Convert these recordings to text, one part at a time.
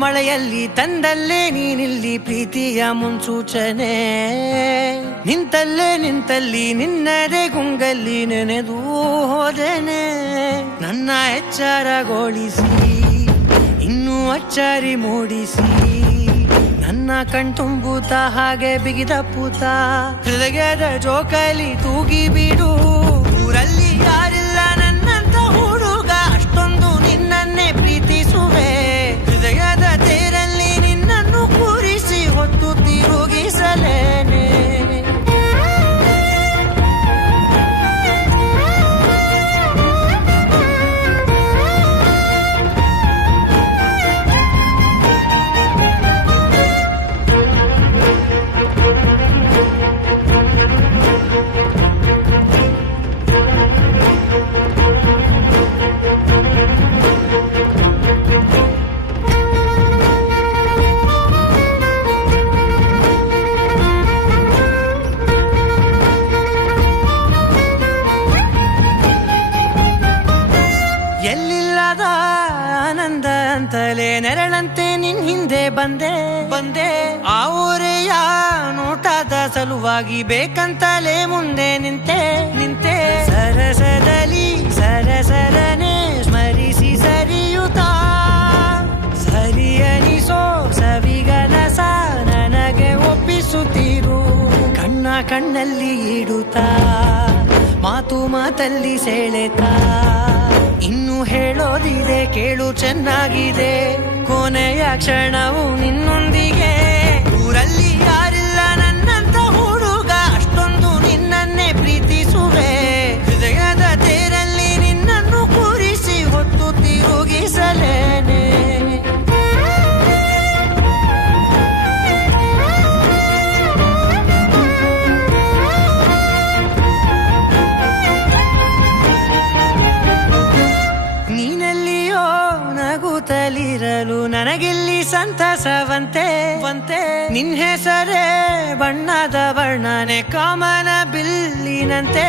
ಮಳೆಯಲ್ಲಿ ತಂದಲ್ಲೇ ನೀನಿಲ್ಲಿ ಪ್ರೀತಿಯ ಮುನ್ಸೂಚನೆ, ನಿಂತಲ್ಲಿ ನಿನ್ನದೇ ಗುಂಗಲ್ಲಿ ನೆನೆದು ಹೋದೆನೆ. ನನ್ನ ಎಚ್ಚರಗೊಳಿಸಿ ಇನ್ನೂ ಅಚ್ಚರಿ ಮೂಡಿಸಿ, ನನ್ನ ಕಣ್ತುಂಬುತ್ತ ಹಾಗೆ ಬಿಗಿದಪ್ಪುತ್ತ ಹೃದಯದ ಜೋಕಾಲಿ ತೂಗಿ ಬಿಡು. ಊರಲ್ಲಿ ಯಾರಿಲ್ಲ ನನ್ನಂತ ಹುಡುಗ, ಅಷ್ಟೊಂದು ನಿನ್ನನ್ನೇ ಪ್ರೀತಿಸುವೆ. ಹೃದಯದ ತೇರಲ್ಲಿ ನಿನ್ನನ್ನು ಕೂರಿಸಿ ಹೊತ್ತು ತಿರುಗಿಸಲೇನೆ. ಎಲ್ಲಿಲ್ಲದ ಆನಂದ ಅಂತಲೇ ನೆರಳಂತೆ ನಿನ್ ಹಿಂದೆ ಬಂದೆ. ಆ ಊರೆಯ ನೋಟದ ಸಲುವಾಗಿ ಬೇಕಂತಲೇ ಮುಂದೆ ನಿಂತೆ. ಸರಸದಲ್ಲಿ ಸರಸರನೆ ಸ್ಮರಿಸಿ ಸರಿಯುತ್ತಾ, ಸರಿಯನಿಸೋ ಸವಿಗನಸ ನನಗೆ ಒಪ್ಪಿಸುತ್ತೀರು. ಕಣ್ಣಲ್ಲಿ ಇಡುತ್ತಾ, ಮಾತಲ್ಲಿ ಸೆಳೆತಾ, ಇನ್ನು ಹೇಳೋದಿದೆ ಕೇಳು ಚೆನ್ನಾಗಿದೆ. ಕೊನೆಯ ಕ್ಷಣವು ನಿನ್ನೊಂದಿಗೆ. ಊರಲ್ಲಿ ಯಾರಿಲ್ಲ ನನ್ನಂತ ಹುಡುಗ, ಅಷ್ಟೊಂದು ನಿನ್ನನ್ನೇ ಪ್ರೀತಿಸುವೆ. ಹೃದಯದ ತೇರಲ್ಲಿ ನಿನ್ನನ್ನು ಕೂರಿಸಿ ಹೊತ್ತು ತಿರುಗಿಸಲೇನೆ. ನಗುತ್ತಲಿರಲು ನನಗಿಲ್ಲಿ ಸಂತಸವಂತೆ. ನಿನ್ ಹೆಸರೇ ಬಣ್ಣದ ವರ್ಣನೆ ಕಾಮನ ಬಿಲ್ಲಿನಂತೆ.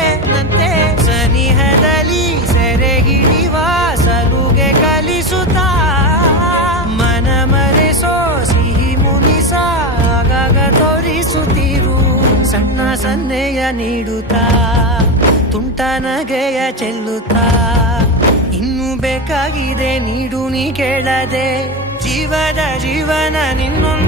ಸನಿಹದಲ್ಲಿ ಸೆರೆ ಹಿಡಿವ ಸಲುಗೆ ಕಲಿಸುತ್ತಾ, ಮನ ಮರೆಸೋ ಸಿಹಿ ಮುನಿಸ ಆಗಾಗ ತೋರಿಸುತ್ತೀರು. ಸಣ್ಣ ಸನ್ನೆಯ ನೀಡುತ್ತಾ, ತುಂಟ ನಗೆಯ ಚೆಲ್ಲುತ್ತಾ, ಇನ್ನೂ ಬೇಕಾಗಿದೆ ನೀಡು ನೀ ಕೇಳದೆ. ಜೀವನ ನಿನ್ನೊಂದು